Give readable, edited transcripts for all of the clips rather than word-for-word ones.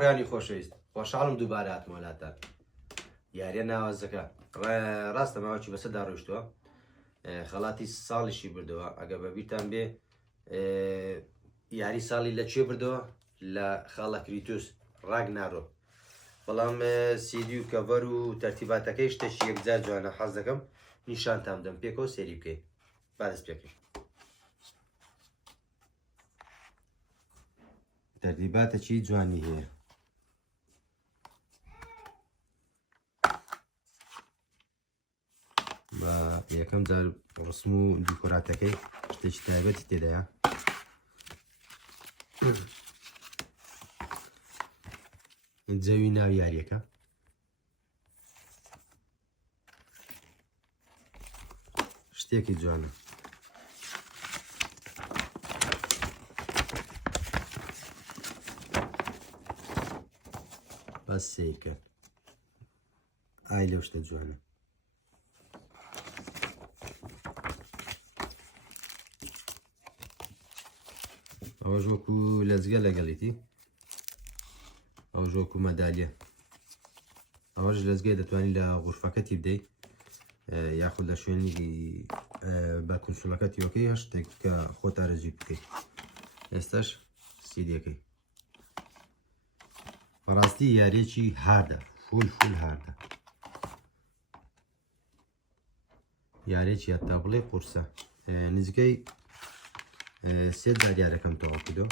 ڕیانی خۆشەویست خۆشحاڵم دووبارە هاتمەوەلاتان یاریە ناوازەکە ڕاستە ماوەکی بەسەردا ڕۆیشتووە خەڵاتی ساڵیشی بردەوە ئەگە بەبییرتان بێ یاری ساڵی لەکوێ بردەوە لە خاڵە کریتوس ڕاگنارۆ بەڵام سیدی و کەڤەر و تەرتیباتەکەی شتێکی یەکجار جوانە حەز دەکەم نیشانتان بدەم پێکەوە سێری بکەیت بادەست پێکەین تەرتیباتێکی جوانی هەیە بە یەکەم جار ڕسم و دیکۆراتەکەی شتێکی تایبەتی تێدایە جەوی ناو یاریەکە شتێکی جوانە بەس سیرکە ئای لەو شتە جوانە ئەوە ژۆکو لەجگە لەگەڵیتی ئەو ژۆکو مەدالیە ئەوەش لەزگای دەتوانین لە غورفەکەتی بدەیت یاخود لە شوێنی بە کونسوڵەکەتی ئۆکەی هەشتێک کە خۆت ئارەزوی بکەیت ئێستاش سیدیەکەی بەڕاستی یاریەکی هاردە فول هاردە یاریەکی هەتا بڵێ قورسە نزیکەی سێ جار یارەکەم تەواو کردەوە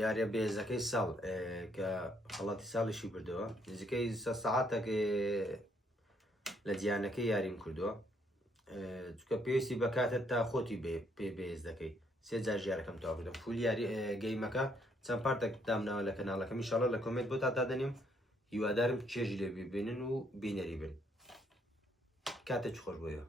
یاریە بێزەکەی ساڵ کە خەڵاتی ساڵیشی بردەوە نزیکەی سە سەعاتێک لە دییانەکەی یاریم کردووە چکە پێویستی بەکاتت تا خۆتی پێ بێز دەکەی سێ جار ژیارەکەم تەواو کردم فول یاری گەیمەکە چەند پارتێک دامناوە لە کەناڵەکەم ئینشاڵڵا لە کۆمنت بۆ تا دادەنیم هیوادارم چێژی لێ ببینن و بینەری بن کاتێک خۆش بۆیەوە